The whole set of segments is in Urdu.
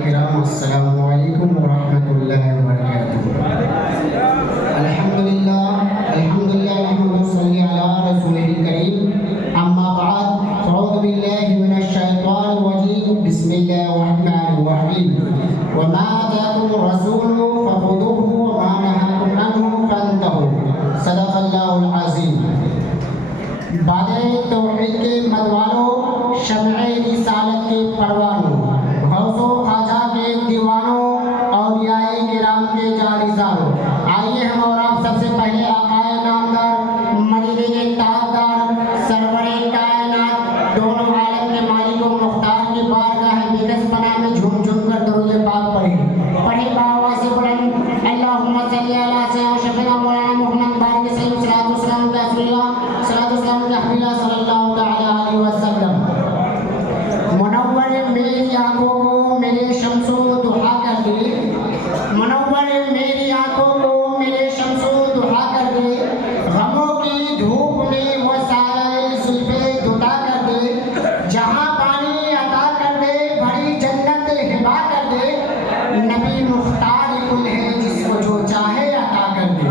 کرام السلام علیکم ورحمۃ اللہ وبرکاتہ۔ الحمدللہ نحمدہ صلی علی رسولہ الکریم، اما بعد فاعوذ باللہ من الشیطان الرجیم، بسم اللہ الرحمن الرحیم۔ وما آتاکم الرسول فخذوہ وما نہاکم عنہ فانتہوا، صدق اللہ العظیم۔ بادِ توحید کے مدوالوں، شمع رسالت کے پروانوں، غوث و خواجہ کے دیوانوں، اولیاء کرام کے جانثاروں، آئیے ہم اور آپ سب سے پہلے آقائے نامدار، مدینے تاجدار، سرور کائنات، دونوں عالم کے مالک و مختار کی بارگاہ بےکس پناہ میں جھوم جھوم کر درود پاک پڑھیں بآواز بلند، اللہم صلی علی سیدنا شفیعنا مولانا محمد بارک سید صلاۃ والسلام علی رسول اللہ، صلاۃ والسلام علی حبیب اللہ صلی اللہ تعالی علیہ وسلم۔ منور میری آنکھوں کو میرے شمس و ضحیٰ کر دے، منور میری آنکھوں کو میرے شمس و ضحیٰ کر دے، غموں کی دھوپ میں وہ سایہ زلفِ دتا کر دے، جہاں پانی عطا کر دے، بھری جنت ہبا کر دے، نبی مختار کل ہے جس کو جو چاہے عطا کر دے۔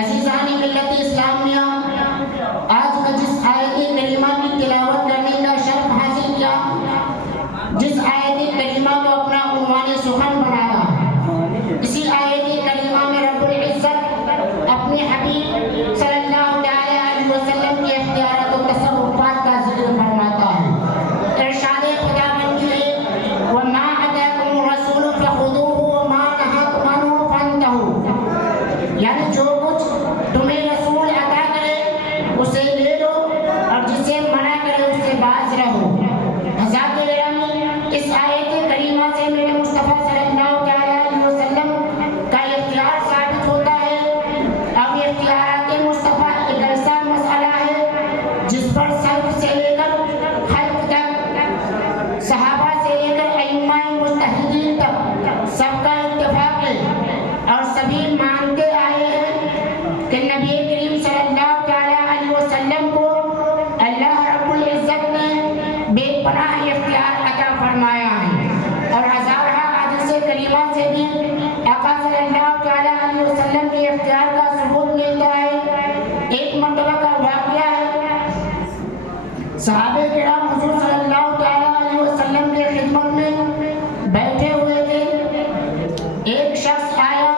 عزیزان ملت اسلامیہ، آج میں جس آیت کریمہ کی تلاوت کرنے کا شرف حاصل کیا، جس آیت کریمہ کو اپنا عنوان سخن بنایا، اسی آیت کریمہ میں رب العزت اپنے حبیب صلی اللہ علیہ وسلم کے اختیارات و تصرفات کا ذکر فرماتا ہے۔ ارشاد خداوندی ہے، وَمَا آتَاكُمُ الرَّسُولُ فَخُذُوهُ وَمَا نَهَاكُمْ عَنْهُ فَانتَهُوا، یعنی جو کچھ تمہیں رسول عطا کرے اسے لے لو، اور جسے منع کرے اس سے باز رہو۔ حضرات گرامی، اس آیت کریمہ سے میرے مصطفیٰ صلی اللہ علیہ وسلم کا اختیار ثابت ہوتا ہے۔ اب یہ اختیارات مصطفیٰ ایک ایسا مسئلہ ہے جس پر سلف سے لے کر خلق تک، صحابہ سے لے کر ائمہ مجتہدین تک سب کا اتفاق ہے، اور سبھی مانتے آئے ہیں کہ نبی کریم صلی اللہ علیہ وسلم کو اللہ رب العزت نے بے پناہ اختیار عطا فرمایا ہے، اور ہزارہ حدیث کریمہ سے بھی آقا صلی اللہ علیہ وسلم کے اختیار کا ثبوت ملتا ہے۔ ایک مرتبہ کا واقعہ ہے، صحابہ کرام حضور صلی اللہ علیہ وسلم کے خدمت میں بیٹھے ہوئے تھے، ایک شخص آیا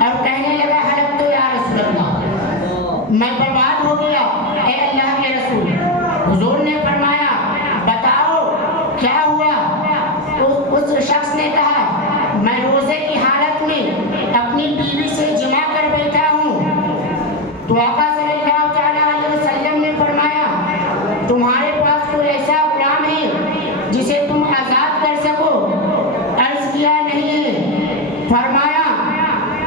اور کہنے لگا، حلقت یا رسول اللہ، میں برباد ہو گیا اے اللہ کے رسول۔ حضور نے فرمایا، بتاؤ کیا ہوا؟ اس شخص نے کہا، میں روزے کی حالت میں اپنی بیوی سے جمع کر بیٹھا ہوں۔ تو آقا صلی اللہ علیہ وسلم نے فرمایا، تمہارے پاس کوئی ایسا غلام ہے جسے تم آزاد کر سکو؟ عرض کیا، نہیں ہے۔ فرمایا،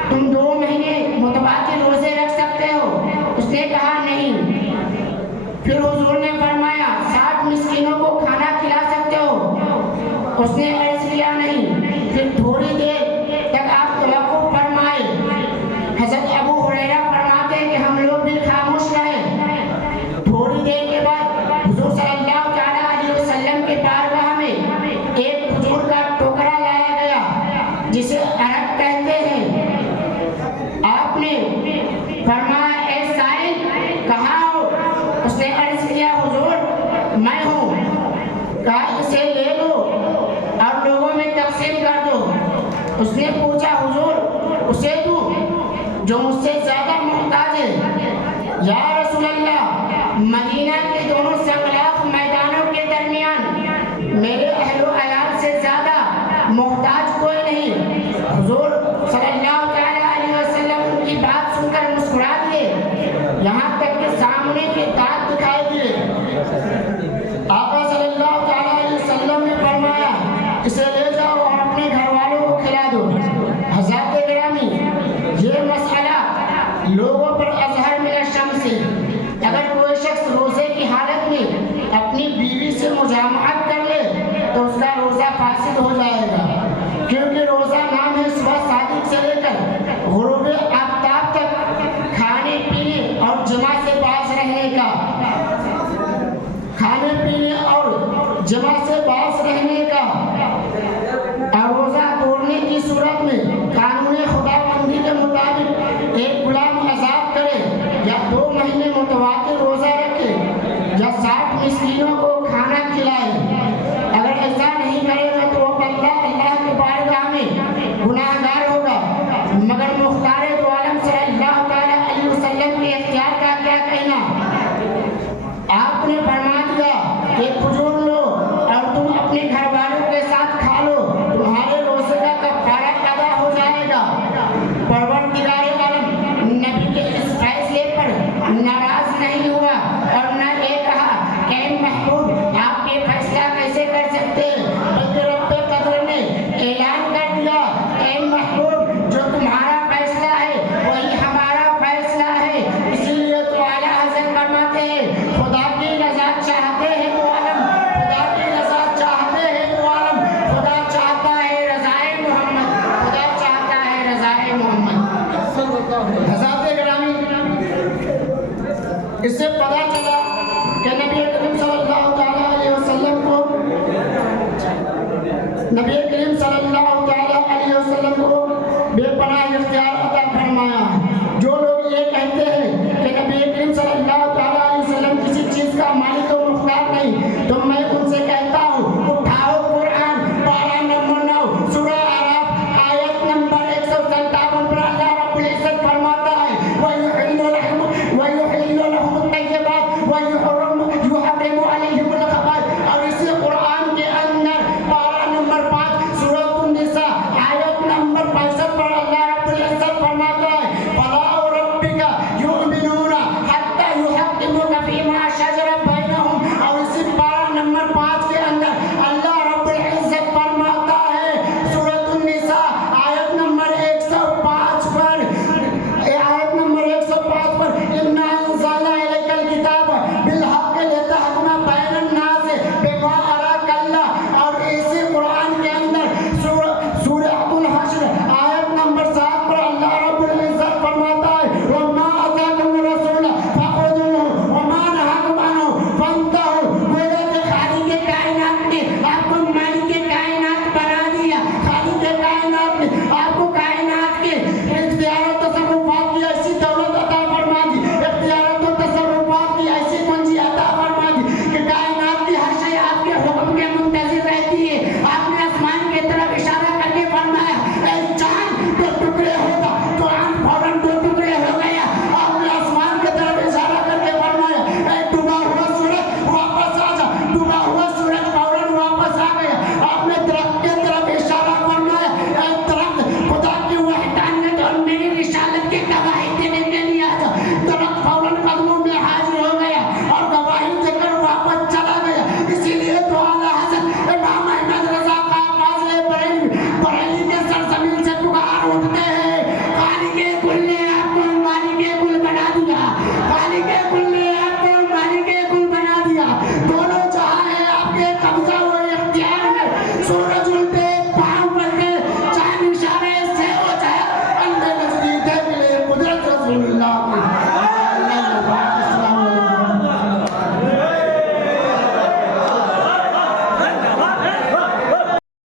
تم 2 مہینے متواتر روزے رکھ سکتے ہو؟ اس نے کہا، نہیں۔ پھر حضور نے فرمایا، 60 مسکینوں کو کھانا کھلا سکتے ہو؟ اس نے عرض کیا، نہیں۔ پھر تھوڑی دیر تک آپ توقف فرمائے۔ حضرت ابو ہریرہ فرماتے ہیں کہ ہم لوگ بھی خاموش رہے۔ تھوڑی دیر کے بعد حضور صلی اللہ علیہ وسلم کے بارگاہ میں ایک کھجور کا ٹوکرا لایا گیا جسے ارگ کہتے ہیں۔ آپ نے فرمایا، اے سائل کہاں ہو؟ اس نے عرض کیا، حضور میں ہوں۔ کہا، اسے لے لو اور لوگوں میں تقسیم کر دو۔ اس نے پوچھا، حضور اسے دوں جو مجھ سے زیادہ محتاج ہے؟ یا رسول اللہ، مدینہ کے دونوں سنگلاخ میدانوں کے درمیان میرے اہل و عیال سے زیادہ محتاج کوئی نہیں۔ حضور صلی اللہ علیہ وسلم ان کی بات سن کر مسکرا دیے، یہاں تک کہ سامنے کے دانت دکھائی دیے۔ آقا صلی اللہ علیہ وسلم نے فرمایا، اسے لے جاؤ اور اپنے گھر والوں کو کھلا دو۔ حضرات گرامی، یہ مسئلہ لوگوں پر اظہر من الشمس ہے۔ اگر کوئی شخص روزے کی حالت میں اپنی بیوی سے مجامعت کر لے تو اس کا روزہ فاسد ہو جائے گا، کیونکہ روزہ نام ہے صبح صادق سے لے کر غروب آفتاب تک کھانے پینے اور جمع سے باز رہنے کا، کھانے پینے اور جمع سے باز رہنے کا۔ اس سے پتہ چلا کہ نبی کریم صلی اللہ علیہ وسلم کو نبی کریم صلی اللہ